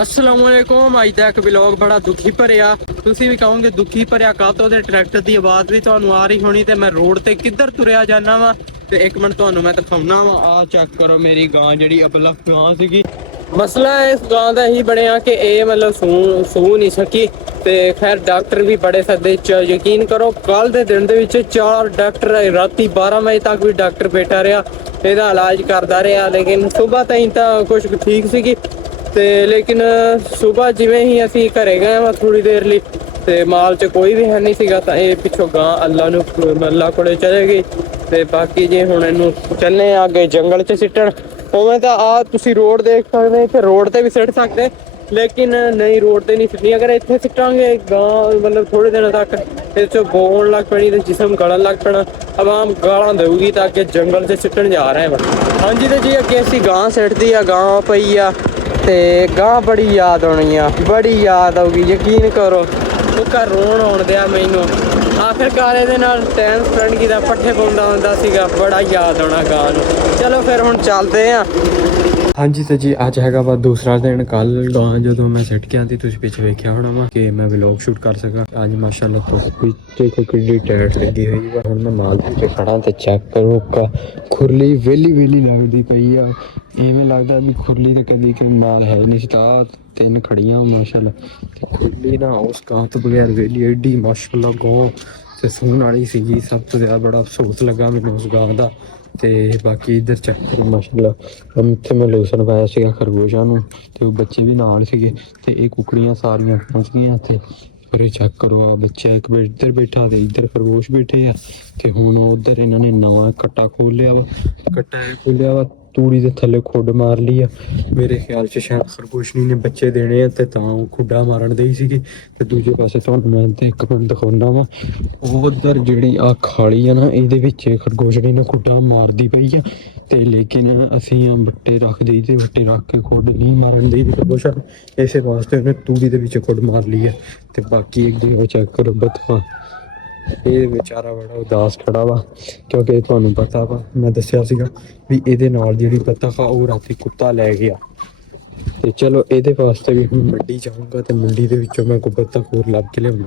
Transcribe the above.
अस्सलामुअलैकुम। ਅੱਜ ਦਾ ਇੱਕ ਵਲੌਗ ਬੜਾ ਦੁਖੀ ਭਰਿਆ, ਤੁਸੀਂ ਵੀ ਕਹੋਗੇ ਦੁਖੀ ਭਰਿਆ ਕਾਹਤੋਂ। ਤੇ ਟਰੈਕਟਰ ਦੀ ਆਵਾਜ਼ ਵੀ ਤੁਹਾਨੂੰ ਆ ਰਹੀ ਹੋਣੀ ਤੇ ਮੈਂ ਰੋਡ ਤੇ ਕਿੱਧਰ ਤੁਰਿਆ ਜਾਣਾ ਵਾ। ਤੇ ਇੱਕ ਮਿੰਟ ਤੁਹਾਨੂੰ ਮੈਂ ਦਿਖਾਉਣਾ ਵਾ। ਆ ਚੈੱਕ ਕਰੋ ਮੇਰੀ ਗਾਂ ਜਿਹੜੀ ਅਬਲਾ ਗਾਂ ਸੀਗੀ। ਮਸਲਾ ਇਸ ਗਾਂ ਦਾ ਹੀ ਬਣਿਆ ਕਿ ਇਹ ਮਤਲਬ ਸੂ ਨਹੀਂ ਸਕੀ। ਤੇ ਖੈਰ ਡਾਕਟਰ ਵੀ ਬੜੇ ਸੱਦੇ ਯਕੀਨ ਕਰੋ ਕੱਲ ਦੇ ਦਿਨ ਦੇ ਵਿੱਚ 4 ਡਾਕਟਰ ਰਾਤੀ 12 ਵਜੇ ਤੱਕ ਵੀ ਡਾਕਟਰ ਬੈਠਾ ਰਿਹਾ, ਇਹਦਾ ਇਲਾਜ ਕਰਦਾ ਰਿਹਾ। ਲੇਕਿਨ ਸਵੇਰ ਤਾਈਂ ਤਾਂ ਕੁਝ ਠੀਕ ਸੀਗੀ ਤੇ ਲੇਕਿਨ ਸਵੇਰ ਜਿਵੇਂ ਹੀ ਅਸੀਂ ਘਰੇ ਗਏ ਵਾ ਥੋੜੀ ਦੇਰ ਲਈ ਤੇ ਮਾਲ 'ਚ ਕੋਈ ਵੀ ਹੈ ਨਹੀਂ ਸੀਗਾ। ਤਾਂ ਇਹ ਪਿੱਛੋਂ ਗਾਂ ਅੱਲਾ ਕੋਲੇ ਚਲੇ ਗਈ। ਤੇ ਬਾਕੀ ਜੇ ਹੁਣ ਇਹਨੂੰ ਚੱਲੇ ਅੱਗੇ ਜੰਗਲ 'ਚ ਸਿੱਟਣ, ਉਵੇਂ ਤਾਂ ਆ ਤੁਸੀਂ ਰੋਡ ਦੇਖ ਸਕਦੇ, ਇੱਥੇ ਰੋਡ ਤੇ ਵੀ ਸਿੱਟ ਸਕਦੇ, ਲੇਕਿਨ ਨਹੀਂ ਰੋਡ ਤੇ ਨਹੀਂ ਸਿੱਟਣੀ। ਅਗਰ ਇੱਥੇ ਸਿੱਟਾਂਗੇ ਗਾਂ ਮਤਲਬ ਥੋੜੇ ਦਿਨਾਂ ਤੱਕ ਇਹ 'ਚੋਂ ਬੋਣ ਲੱਗ ਪੈਣੀ ਤੇ ਜਿਸਮ ਗਲਣ ਲੱਗ ਪੈਣਾ, ਆਵਾਮ ਗਾਲਾਂ ਦੇਊਗੀ। ਤਾਂ ਅੱਗੇ ਜੰਗਲ 'ਚ ਸਿੱਟਣ ਜਾ ਰਹੇ ਵਾ। ਹਾਂਜੀ ਤੇ ਜੀ ਅੱਗੇ ਅਸੀਂ ਗਾਂ ਸਿੱਟਦੀ ਆ, ਗਾਂ ਪਈ ਆ ਤੇ ਗਾਂ ਬੜੀ ਯਾਦ ਆਉਣੀ ਆ, ਬੜੀ ਯਾਦ ਆਊਗੀ ਯਕੀਨ ਕਰੋ। ਘਰ ਰੋਣ ਆਉਣ ਦਿਆ ਮੈਨੂੰ। ਆਖਿਰਕਾਰ ਇਹਦੇ ਨਾਲ ਟਾਈਮ ਸਪੈਂਡ ਕੀਤਾ, ਪੱਠੇ ਪਾਉਂਦਾ ਹੁੰਦਾ ਸੀਗਾ, ਬੜਾ ਯਾਦ ਆਉਣਾ ਗਾਂ ਨੂੰ। ਚਲੋ ਫਿਰ ਹੁਣ ਚੱਲਦੇ ਆ। ਹਾਂਜੀ ਤੇ ਜੀ ਅੱਜ ਹੈਗਾ ਵਾ ਦੂਸਰਾ ਦਿਨ। ਕੱਲ ਗਾਂ ਜਦੋਂ ਮੈਂ ਸਿੱਟ ਕੇ ਆਂਦੀ ਤੁਸੀਂ ਪਿੱਛੇ ਵੇਖਿਆ ਹੋਣਾ ਵਾ ਕਿ ਮੈਂ ਵਲੌਗ ਸ਼ੂਟ ਕਰ ਸਕਾਂ। ਅੱਜ ਮਾਸ਼ਾਅੱਲਾ ਧੁੱਪ ਦੇਖੋ ਕਿੰਨੀ ਟਾਇਟ ਲੱਗੀ ਹੋਈ ਵਾ। ਹੁਣ ਮੈਂ ਮਾਲ ਤੇ ਖੜਾ ਤੇ ਚੈੱਕ ਕਰੋ ਖੁਰਲੀ ਵੇਲੀ ਲੱਗਦੀ ਪਈ ਆ। ਇਵੇਂ ਲੱਗਦਾ ਵੀ ਖੁਰਲੀ ਤਾਂ ਕਦੀ ਕੋਈ ਮਾਲ ਹੈ ਨਹੀਂ ਸੀ। ਤਾਂ 3 ਖੜੀਆਂ ਮਾਸ਼ਾਅੱਲਾ ਤੇ ਖੁਰਲੀ ਨਾ ਉਸ ਗਾਂ ਤੋਂ ਬਗੈਰ ਵੇਲੀ ਐਡੀ ਮਾਸ਼ਾਅੱਲਾ ਗਾਂ ਤੇ ਸੂਣ ਵਾਲੀ ਸੀਗੀ। ਸਭ ਤੋਂ ਜ਼ਿਆਦਾ ਬੜਾ ਅਫਸੋਸ ਲੱਗਾ ਮੈਨੂੰ ਉਸ ਗਾਂ ਦਾ। ਤੇ ਬਾਕੀ ਇੱਧਰ ਚੈੱਕ ਕਰੋ ਮਾਸ਼ਾਅੱਲਾ ਇੱਥੇ ਮੈਂ ਲੋਸਨ ਪਾਇਆ ਸੀਗਾ ਖਰਗੋਸ਼ਾਂ ਨੂੰ ਤੇ ਉਹ ਬੱਚੇ ਵੀ ਨਾਲ ਸੀਗੇ। ਤੇ ਇਹ ਕੁਕੜੀਆਂ ਸਾਰੀਆਂ ਪਹੁੰਚ ਗਈਆਂ ਇੱਥੇ। ਪਰ ਇਹ ਚੈੱਕ ਕਰੋ ਆ ਬੱਚਾ ਇੱਕ ਇੱਧਰ ਬੈਠਾ ਤੇ ਇੱਧਰ ਖਰਗੋਸ਼ ਬੈਠੇ ਆ। ਤੇ ਹੁਣ ਉੱਧਰ ਇਹਨਾਂ ਨੇ ਨਵਾਂ ਕੱਟਾ ਖੋਲਿਆ ਵਾ ਤੂੜੀ ਦੇ ਥੱਲੇ ਖੁੱਡ ਮਾਰ ਲਈ ਆ। ਮੇਰੇ ਖਿਆਲ 'ਚ ਸ਼ਾਇਦ ਖਰਗੋਸ਼ਣੀ ਨੇ ਬੱਚੇ ਦੇਣੇ ਆ ਤੇ ਤਾਂ ਉਹ ਖੁੱਡਾ ਮਾਰਨ ਦੇ ਹੀ ਸੀਗੇ। ਤੇ ਦੂਜੇ ਪਾਸੇ ਤੁਹਾਨੂੰ ਮੈਂ ਤੇ ਇੱਕ ਮਿੰਟ ਦਿਖਾਉਂਦਾ ਵਾ, ਉਹ ਉੱਧਰ ਜਿਹੜੀ ਆ ਖਾਲੀ ਆ ਨਾ ਇਹਦੇ ਵਿੱਚ ਖਰਗੋਸ਼ਣੀ ਨੇ ਖੁੱਡਾ ਮਾਰਦੀ ਪਈ ਆ। ਤੇ ਲੇਕਿਨ ਅਸੀਂ ਵੱਟੇ ਰੱਖ ਦੇਈ ਤੇ ਵੱਟੇ ਰੱਖ ਕੇ ਖੁੱਡ ਨਹੀਂ ਮਾਰਨ ਦੇਈ ਖਰਗੋਸ਼ਾਂ ਨੂੰ, ਇਸੇ ਵਾਸਤੇ ਉਹਨੇ ਤੂੜੀ ਦੇ ਵਿੱਚ ਖੁੱਡ ਮਾਰ ਲਈ ਆ। ਤੇ ਬਾਕੀ ਇੱਕ ਦਿਨ ਚੈੱਕ ਕਰੋ ਬਤਖਾਂ, ਇਹ ਵਿਚਾਰਾ ਬੜਾ ਉਦਾਸ ਖੜਾ ਵਾ ਕਿਉਂਕਿ ਤੁਹਾਨੂੰ ਪਤਾ ਵਾ ਮੈਂ ਦੱਸਿਆ ਸੀਗਾ ਵੀ ਇਹਦੇ ਨਾਲ ਜਿਹੜੀ ਬਤਖ ਆ ਉਹ ਰਾਤੀ ਕੁੱਤਾ ਲੈ ਗਿਆ। ਤੇ ਚਲੋ ਇਹਦੇ ਵਾਸਤੇ ਵੀ ਹੁਣ ਮੰਡੀ ਜਾਊਂਗਾ ਤੇ ਮੰਡੀ ਦੇ ਵਿੱਚੋਂ ਮੈਂ ਕੋਈ ਬਤਖ ਹੋਰ ਲੱਭ ਕੇ ਲਿਆਉਂਗਾ।